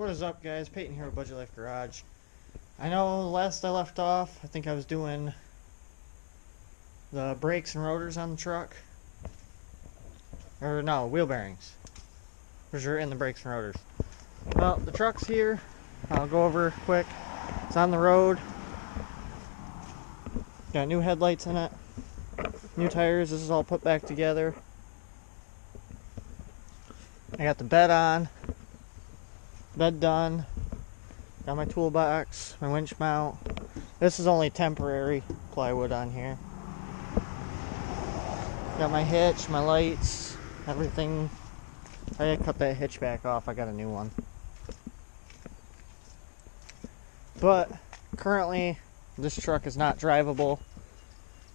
What is up, guys? Peyton here with Budget Life Garage. I know last I left off, I think I was doing the brakes and rotors on the truck. Or no, wheel bearings. For sure, in the brakes and rotors. Well, the truck's here. I'll go over quick. It's on the road. Got new headlights in it. New tires. This is all put back together. I got the bed on. Bed done. Got my toolbox, my winch mount. This is only temporary plywood on here. Got my hitch, my lights, everything. I had to cut that hitch back off. I got a new one. But currently, this truck is not drivable.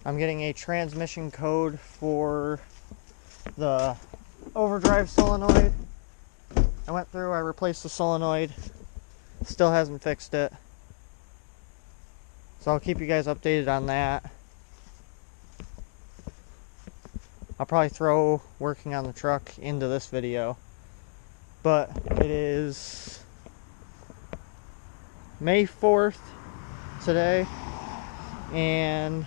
I'm getting a transmission code for the overdrive solenoid. I went through, I replaced the solenoid. Still hasn't fixed it. So I'll keep you guys updated on that. I'll probably throw working on the truck into this video. But it is May 4th today. And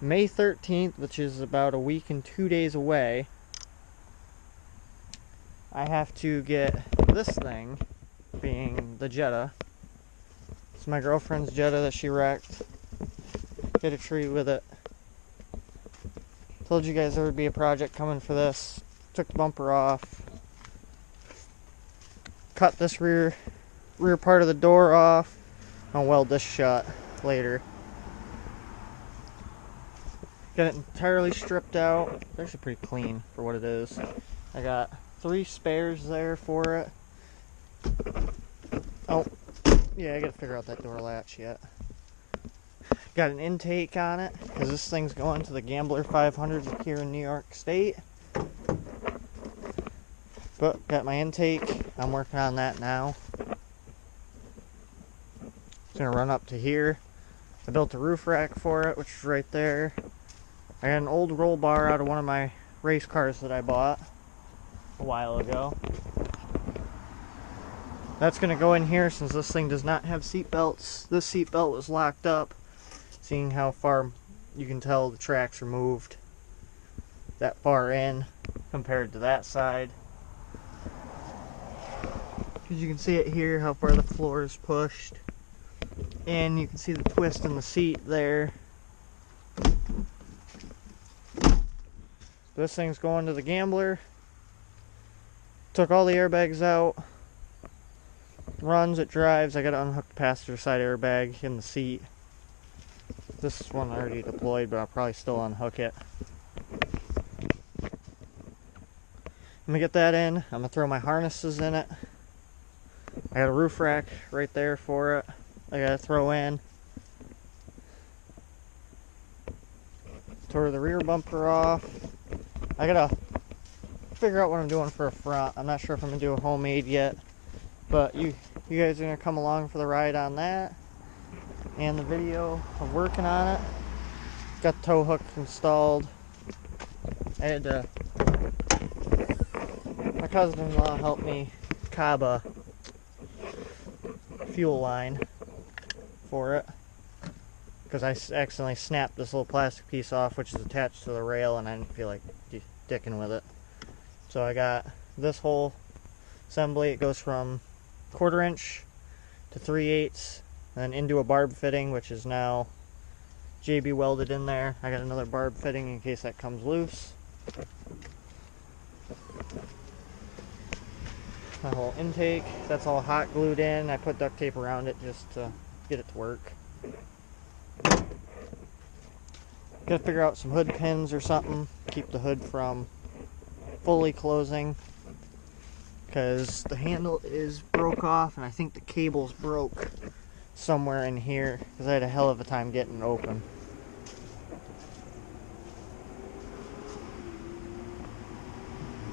May 13th, which is about a week and 2 days away, I have to get this thing, being the Jetta. It's my girlfriend's Jetta that she wrecked. Get a tree with it. Told you guys there would be a project coming for this. Took the bumper off. Cut this rear part of the door off. I'll weld this shut later. Got it entirely stripped out. They're actually pretty clean for what it is. I got 3 spares there for it. Oh, yeah, I gotta figure out that door latch yet. Got an intake on it, because this thing's going to the Gambler 500 here in New York State. But, got my intake. I'm working on that now. It's gonna run up to here. I built a roof rack for it, which is right there. I got an old roll bar out of one of my race cars that I bought a while ago. That's going to go in here since this thing does not have seat belts. This seat belt was locked up, seeing how far you can tell the tracks are moved that far in compared to that side. Because you can see it here, how far the floor is pushed. And you can see the twist in the seat there. This thing's going to the Gambler. Took all the airbags out. Runs, it drives. I gotta unhook the passenger side airbag in the seat. This one already deployed, but I'll probably still unhook it. I'm gonna get that in. I'm gonna throw my harnesses in it. I got a roof rack right there for it. I gotta throw in. Tore the rear bumper off. I gotta figure out what I'm doing for a front. I'm not sure if I'm gonna do a homemade yet, but you guys are gonna come along for the ride on that and the video of working on it. Got the tow hook installed. I had to, my cousin-in-law helped me cob a fuel line for it because I accidentally snapped this little plastic piece off, which is attached to the rail, and I didn't feel like dicking with it. So I got this whole assembly. It goes from 1/4 inch to 3/8, then into a barb fitting, which is now JB welded in there. I got another barb fitting in case that comes loose. My whole intake, that's all hot glued in. I put duct tape around it just to get it to work. Gotta figure out some hood pins or something, keep the hood from fully closing, because the handle is broke off and I think the cable's broke somewhere in here because I had a hell of a time getting it open.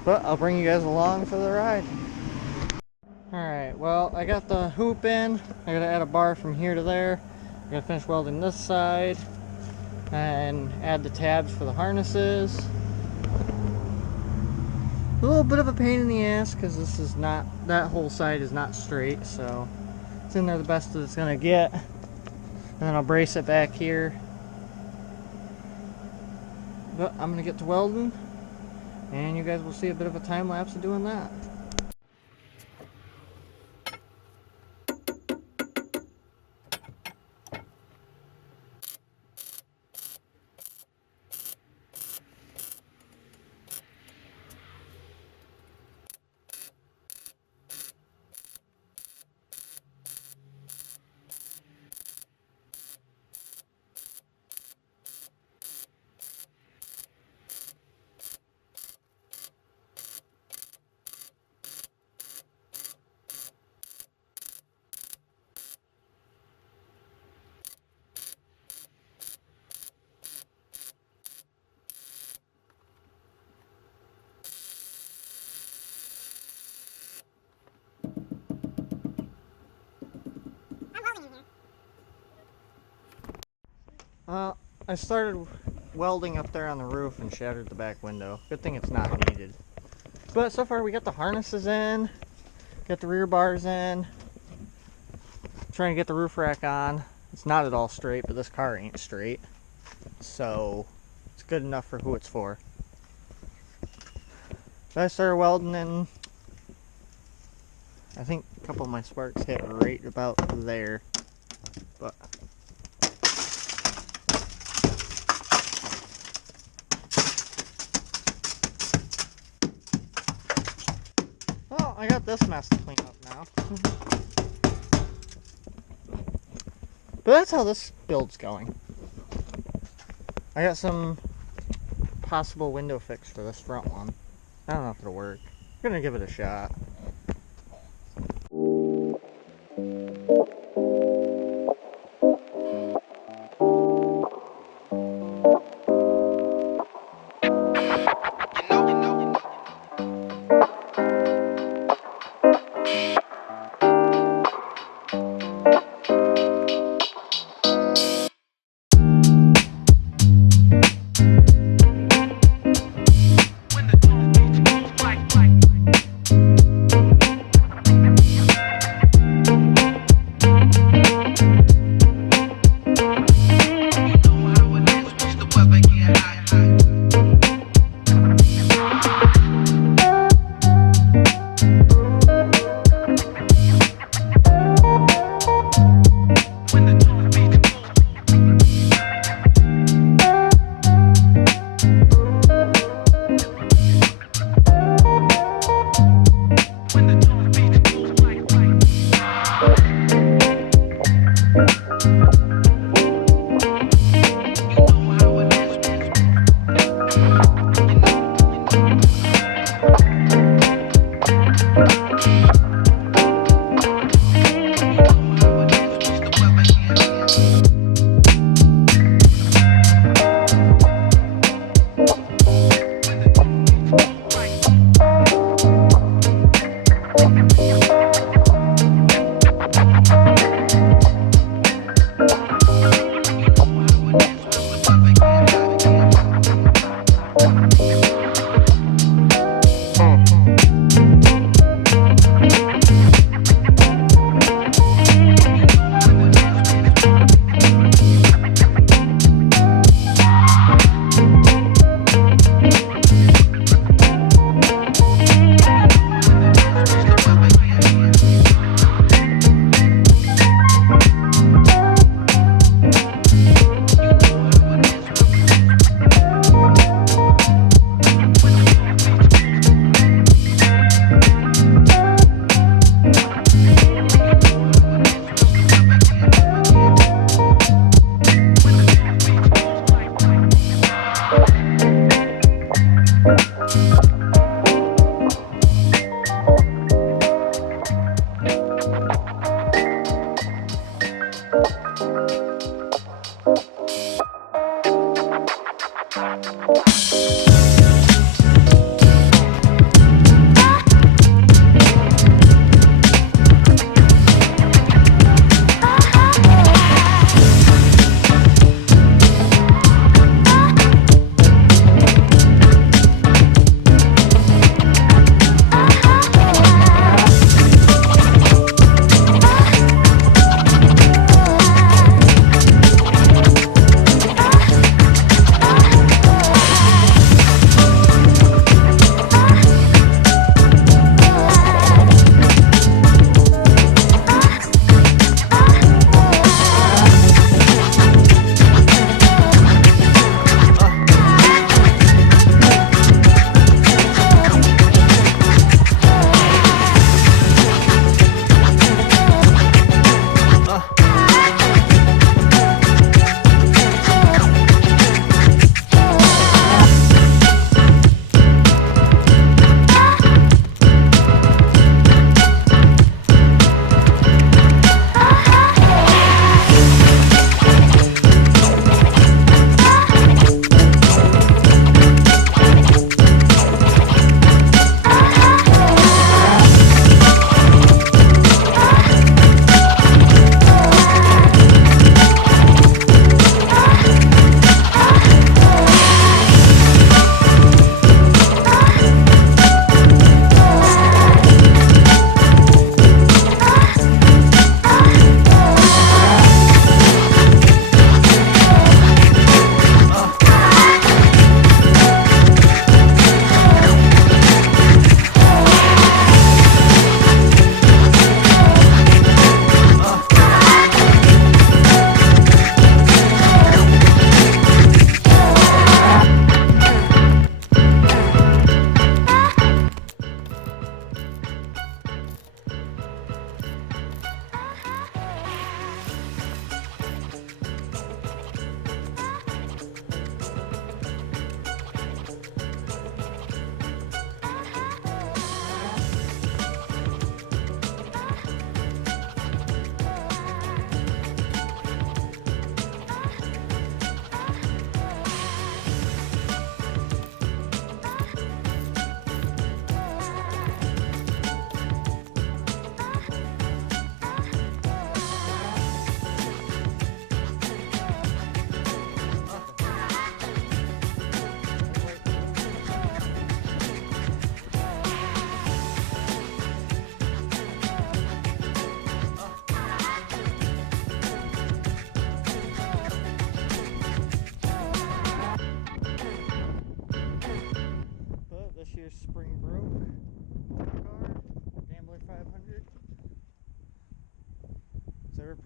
But I'll bring you guys along for the ride. Alright, well, I got the hoop in. I gotta add a bar from here to there. I gotta finish welding this side and add the tabs for the harnesses. A little bit of a pain in the ass because this is not, that whole side is not straight, so it's in there the best that it's gonna get. And then I'll brace it back here. But I'm gonna get to welding, and you guys will see a bit of a time lapse of doing that. I started welding up there on the roof and shattered the back window. Good thing it's not needed. But so far we got the harnesses in, got the rear bars in, trying to get the roof rack on. It's not at all straight, but this car ain't straight, so it's good enough for who it's for. But I started welding, and I think a couple of my sparks hit right about there, but well, I got this mess to clean up now. But that's how this build's going. I got some possible window fix for this front one. I don't know if it'll work. I'm gonna give it a shot.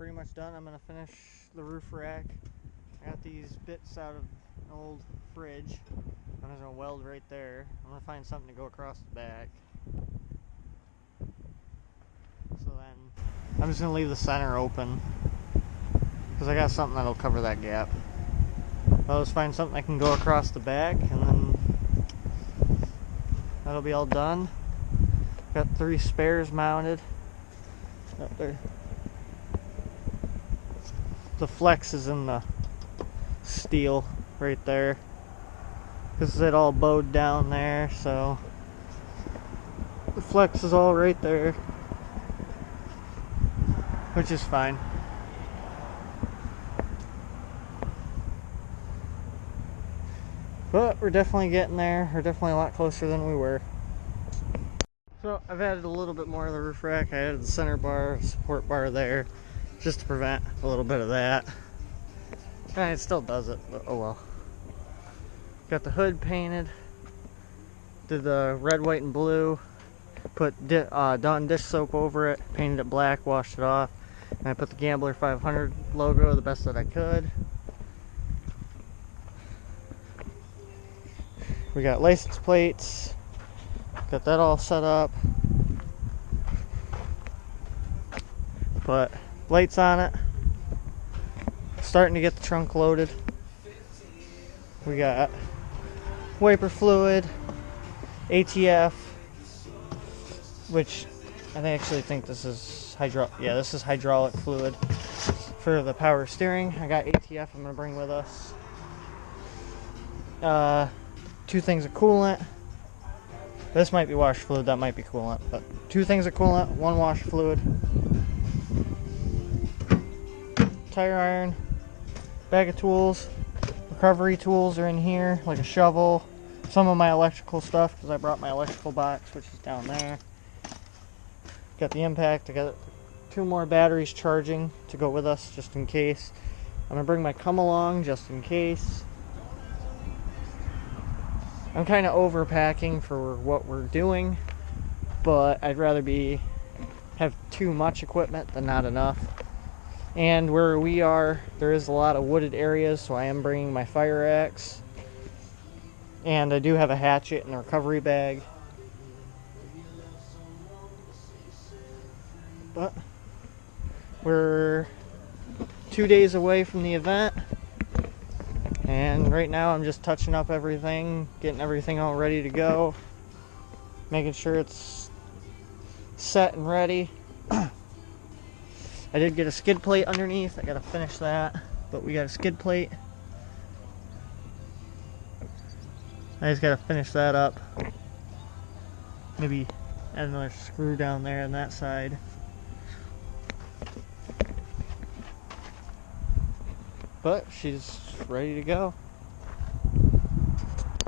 pretty much done. I'm gonna finish the roof rack. I got these bits out of an old fridge. I'm just gonna weld right there. I'm gonna find something to go across the back. So then I'm just gonna leave the center open because I got something that'll cover that gap. I'll just find something I can go across the back, and then that'll be all done. Got 3 spares mounted up there. The flex is in the steel right there because it all bowed down there, so the flex is all right there, which is fine. But we're definitely getting there. We're definitely a lot closer than we were. So I've added a little bit more of the roof rack. I added the center bar, support bar there, just to prevent a little bit of that. And it still does it, but oh well. Got the hood painted. Did the red, white, and blue. Put Dawn dish soap over it. Painted it black, washed it off. And I put the Gambler 500 logo the best that I could. We got license plates. Got that all set up. Put lights on it. Starting to get the trunk loaded. We got wiper fluid, ATF, which I actually think this is this is hydraulic fluid for the power steering. I got ATF I'm gonna bring with us. 2 things of coolant. This might be wash fluid, that might be coolant, but 2 things of coolant, 1 wash fluid. Tire iron, bag of tools, recovery tools are in here, like a shovel, some of my electrical stuff because I brought my electrical box, which is down there. Got the impact. I got 2 more batteries charging to go with us just in case. I'm gonna bring my come along just in case. I'm kind of overpacking for what we're doing, but I'd rather have too much equipment than not enough. And where we are, there is a lot of wooded areas, so I am bringing my fire axe. And I do have a hatchet and a recovery bag. But we're 2 days away from the event. And right now I'm just touching up everything, getting everything all ready to go. Making sure it's set and ready. I did get a skid plate underneath. I gotta finish that, but we got a skid plate. I just gotta finish that up. Maybe add another screw down there on that side. But she's ready to go.